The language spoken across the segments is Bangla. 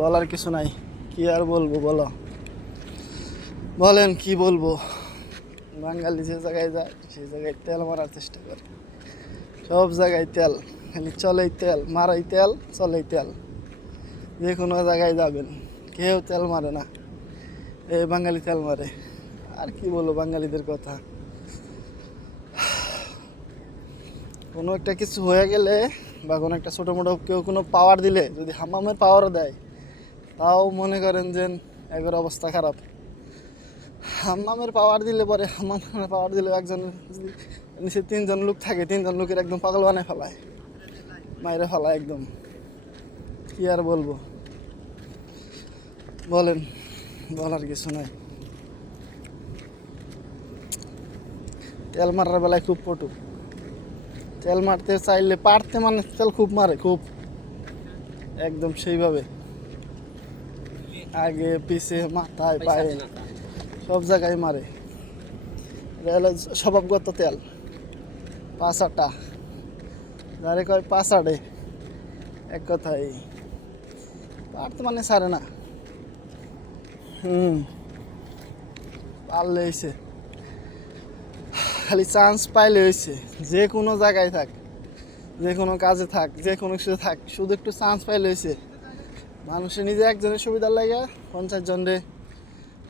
বলার কিছু নাই। কি আর বলবো বলো, বলেন কি বলবো। বাঙালি যে জায়গায় যায় সেই জায়গায় তেল মারার চেষ্টা করে। সব জায়গায় তেল, খালি চলেই তেল, মারাই তেল, চলেই তেল। যে কোনো জায়গায় যাবেন কেউ তেল মারে না, এই বাঙালি তেল মারে। আর কি বলবো বাঙালিদের কথা। কোনো একটা কিছু হয়ে গেলে বা কোনো একটা ছোটো মোটো কেউ কোনো পাওয়ার দিলে, যদি হাম্মামের পাওয়ারও দেয় তাও মনে করেন যে একের অবস্থা খারাপ। হাম্মামের পাওয়ার দিলে পরে, হাম্মামের পাওয়ার দিলে একজনের যদি নিচে 3জন লোক থাকে, 3জন লোকের একদম পাগল বানায় ফেলায়, মাইরে ফেলায় একদম। কি আর বলবো বলেন, বলার কিছু নাই। তেল মারার বেলায় খুব পটু, তেল মারতে চাইলে পারতে মানে তেল খুব মারে, খুব একদম সেইভাবে আগে পিছে মাথায় পায়ে সব জায়গায় মারে। এটা হলো স্বভাবগত তেল, পাঁচাটা, যারে কয় পাঁচাডে, এক কথাই পারতে মানে ছাড়ে না। পারলে হয়েছে, খালি চান্স পাইলে হয়েছে। যে কোনো জায়গায় থাক, যে কোনো কাজে থাক, যে কোনো কিছু থাক, শুধু একটু চান্স পাইলে হয়েছে। মানুষের নিজে একজনের সুবিধার লাগে 50 জনরে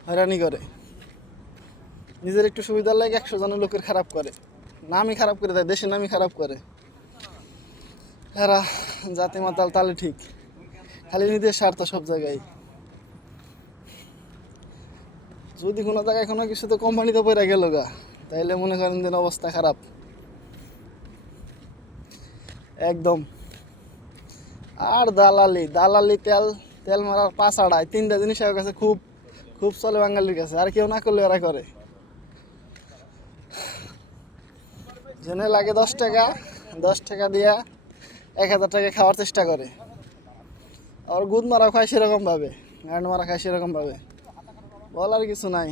হয়রানি করে, নিজের একটু সুবিধার লাগে 100 জনের লোকের খারাপ করে, নামই খারাপ করে দেয়, দেশের নামই খারাপ করে। এরা জাতি মাতাল তালে ঠিক, খালি নিজের স্বার্থ সব জায়গায়। যদি কোনো জায়গায় কোনো কিছুতে কোম্পানিতে পড়ে গেল গা, তাইলে মনে করেন যে অবস্থা খারাপ একদম। আর দালালি, দালালি, তেল, তেল মারার পাঁচাড়ায় 3টা জিনিস আমার কাছে খুব খুব চলে বাঙালির কাছে। আর কেউ না করলে এরা করে। জেনে লাগে 10 টাকা, 10 টাকা দিয়া 1000 টাকা খাওয়ার চেষ্টা করে। আর গুদ মারা খায় সেরকম ভাবে, গান্ড মারা খায় সেরকম ভাবে। বলার কিছু নাই।